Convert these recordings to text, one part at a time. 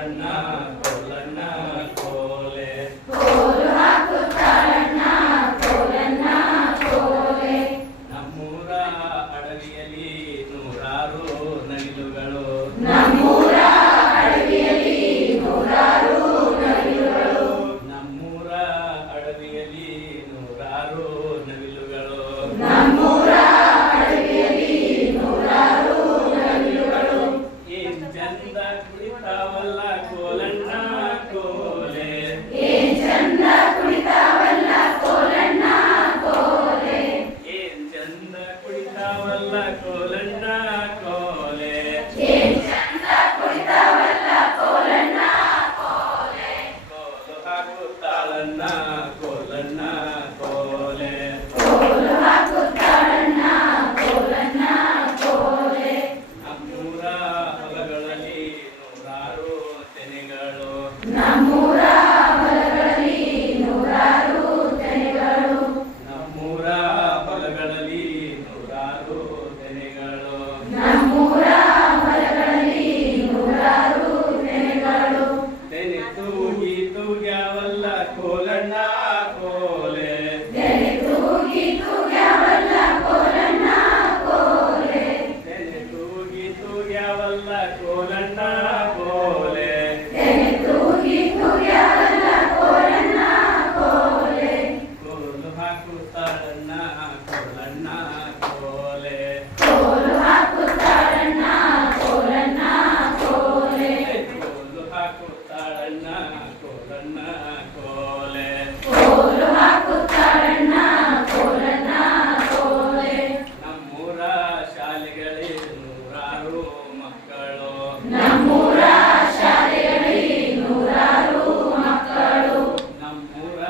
ಹಾಕುತ್ತಾಳಣ್ಣ ಕೋಲಣ್ಣ ಕೋಲೆ ಕೋಲು ಹಾಕುತ್ತಾಳಣ್ಣ ಕೋಲಣ್ಣ ಕೋಲೆ ನಮ್ಮೂರ ಅಡವಿಯಲ್ಲಿ ನೂರಾರು ನವಿಲುಗಳು ನಮ್ಮೂರ ಅಡವಿಯಲ್ಲಿ ನೂರಾರು ನವಿಲುಗಳು ನಮ್ಮೂರ ಅಡವಿಯಲ್ಲಿ ನೂರಾರು ನವಿಲುಗಳು ನಮ್ಮೂರ ಅಡವಿಯಲ್ಲಿ ನೂರಾರು ನವಿಲುಗಳು ಏನ್ ಚಂದ ಕುಳಿತಾವಲ್ಲ ಕೋಲಣ್ಣ ಕೋಲೆ ಏನ್ ಚಂದ ಕುಳಿತಾವಲ್ಲ ಕೋಲಣ್ಣ ಕೋಲೆ ಏನ್ ಚಂದ ಕುಳಿತಾವಲ್ಲ ಕೋಲಣ್ಣ ಕೋಲೆ ಏನ್ ಚಂದ ಕುಳಿತಾವಲ್ಲ ಕೋಲಣ್ಣ ಕೋಲೆ ಕೋಲು ಹಾಕುತ್ತಾಳಣ್ಣ ಕೋಲಣ್ಣ ಕೋಲೆ ಕೋಲು ಹಾಕುತ್ತಾಳಣ್ಣ ಕೋಲಣ್ಣ ಕೋಲೆ ನಮ್ಮೂರ ಹೊಲಗಳಲ್ಲಿ ನೂರಾರು ತೆನೆಗಳು ನಮ್ಮೂರ ಹೊಲಗಳಲ್ಲಿ ನೂರಾರು ತೆನೆಗಳು ನಮ್ಮೂರ ಹೊಲಗಳಲ್ಲಿ ನೂರಾರು ತೆನೆಗಳು ನಮ್ಮೂರ ಹೊಲಗಳಲ್ಲಿ ನೂರಾರು ತೆನೆಗಳು ತೆನೆ ತೂಗಿ ತೂಗ್ಯಾವಲ್ಲ ಕೋಲಣ್ಣ ಕೋಲೆ ತೆನೆ ತೂಗಿ ತೂಗ್ಯಾವಲ್ಲ ಕೋಲಣ್ಣ ಕೋಲೆ ತೆನೆ ತೂಗಿ ತೂಗ್ಯಾವಲ್ಲ ಕೋಲಣ್ಣ ಕೋಲೆ ತೆನೆ ತೂಗಿ ತೂಗ್ಯಾವಲ್ಲ ಕೋಲಣ್ಣ ಕೋಲೆ ಕೋಲು ಹಾಕುತ್ತಾಳಣ್ಣ ಕೋಲಣ್ಣ ಕೋಲೆ ಕೋಲು ಹಾಕುತ್ತಾಳಣ್ಣ ಕೋಲಣ್ಣ ಕೋಲೆ ಕೋಲು ಹಾಕುತ್ತಾಳಣ್ಣ ಕೋಲಣ್ಣ ಕೋಲೆ ಕೋಲು ಹಾಕುತ್ತಾಳಣ್ಣ ಕೋಲಣ್ಣ ಕೋಲೆ ನಮ್ಮೂರ ಶಾಲೆಗಳೇ ನೂರಾರು ಮಕ್ಕಳು ನಮ್ಮೂರ ಶಾಲೆಯಲ್ಲಿ ನೂರಾರು ಮಕ್ಕಳು ನಮ್ಮೂರ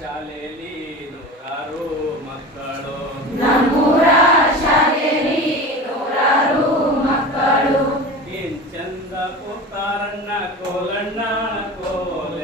ಶಾಲೆಯಲ್ಲಿ ನೂರಾರು ಮಕ್ಕಳು ನಮ್ಮೂರ ಶಾಲೆಯಲ್ಲಿ ನೂರಾರು ಮಕ್ಕಳು ಏನ್ ಚಂದ ಕೂತಾರಣ್ಣ ಕೋಲಣ್ಣ ಕೋಲೆ